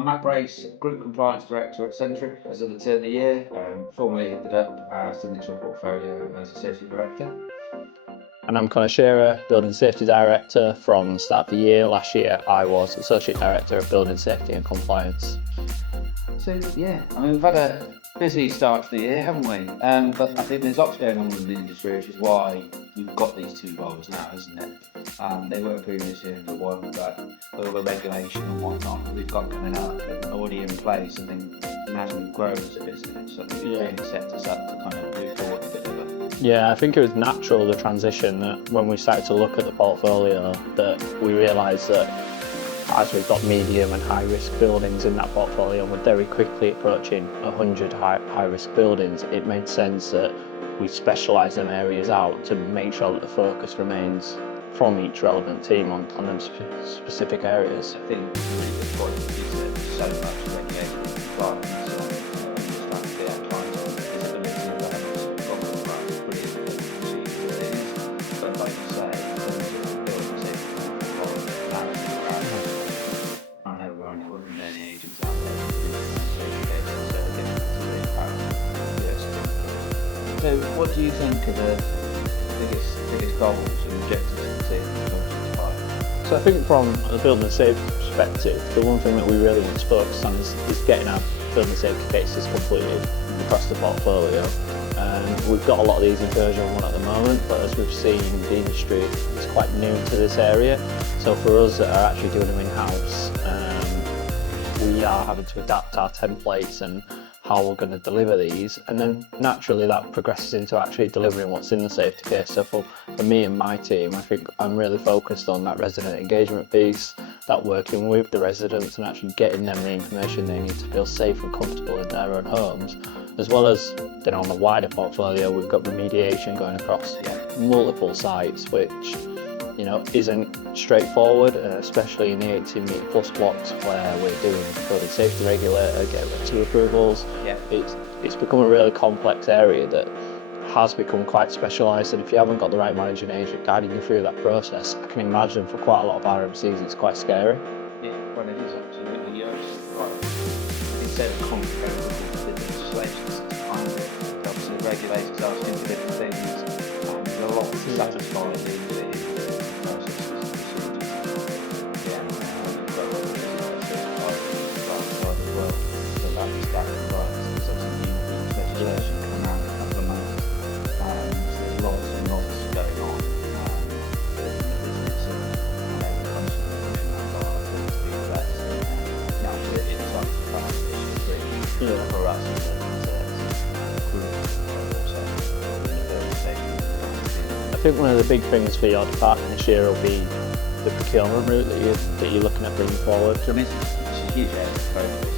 I'm Matt Brace, Group Compliance Director at Centrick as of the turn of the year. Formerly headed up our signature portfolio as Associate Director. And I'm Connor Scherer, Building Safety Director. From the start of the year, last year I was Associate Director of Building Safety and Compliance. So yeah, we've had a busy start to the year, haven't we? But I think there's lots going on in the industry, which is why we've got these two roles now, isn't it? They were previously under one, but with all the regulation and whatnot that we've got coming up and already in place, I think as we've grown as a business, I think it really sets us up to kind of move forward and deliver. Yeah, I think it was natural, the transition, that when we started to look at the portfolio, that we realised that as we've got medium and high risk buildings in that portfolio, and we're very quickly approaching 100 high risk buildings, it made sense that we specialise them areas out to make sure that the focus remains from each relevant team on them specific areas. I think the really good point is that there's so much regulation and compliance and understand the clients on visibility of that problem, that's brilliant that we see what it is. But like you say, in terms of building safety and compliance, I know we're only one of many agents out there who do education, so again, that's a really powerful USP. So what do you think are the biggest goals and objectives of the team in 2025? So I think from a building safety perspective, the one thing that we really want to focus on is getting our building safety cases completed across the portfolio. And we've got a lot of these in version 1 at the moment, but as we've seen, the industry is quite new to this area. So for us that are actually doing them in-house, we are having to adapt our templates and how we're going to deliver these, and then naturally that progresses into actually delivering what's in the safety case. So for me and my team, I think I'm really focused on that resident engagement piece, that working with the residents and actually getting them the information they need to feel safe and comfortable in their own homes, as well as then on the wider portfolio we've got remediation going across multiple sites, which isn't straightforward, especially in the 18 metre plus blocks where we're doing building safety regulator, get RET2 approvals. It's become a really complex area that has become quite specialised, and if you haven't got the right managing agent guiding you through that process, I can imagine for quite a lot of RMCs it's quite scary. Yeah, well it is absolutely. You're right. Instead of complicated with the legislation, obviously the regulators asking for different things, and there's a lot to satisfy the for us I think one of the big things for your department this year will be the procurement route that you're looking at bringing forward. I mean, it's a huge area of focus,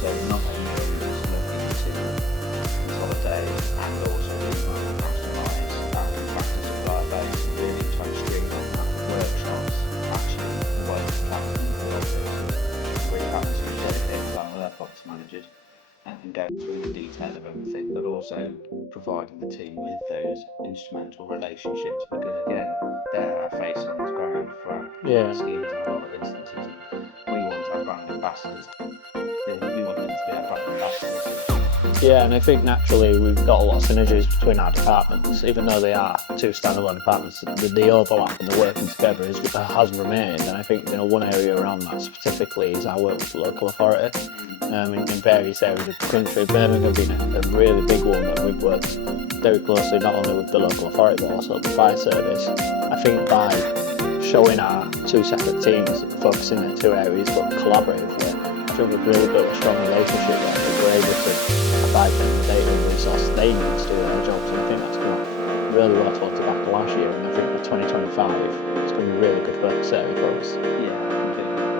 so not only are we just looking to consolidate and also maximise our contractor supplier base and really try to streamline that workshops, actually the way the platform works is really having to dedicate time with our property managers and go through the detail of everything, but also providing the team with those instrumental relationships, because again, they're our face on the ground for our schemes in a lot of instances. We want our brand ambassadors. We want them to be our brand ambassadors. Yeah, and I think naturally we've got a lot of synergies between our departments, even though they are two standalone departments. The overlap and the working together has remained, and I think one area around that specifically is our work with the local authority. In various areas of the country, Birmingham being a really big one that we've worked very closely not only with the local authority but also the fire service. I think by showing our two separate teams focusing in two areas but collaboratively, I think we've really built a strong relationship there that we're able to provide them the data and resources they need to do their jobs, and I think that's come up really well towards the back of last year, and I think for 2025 it's going to be a really good focus area for us. Yeah, completely.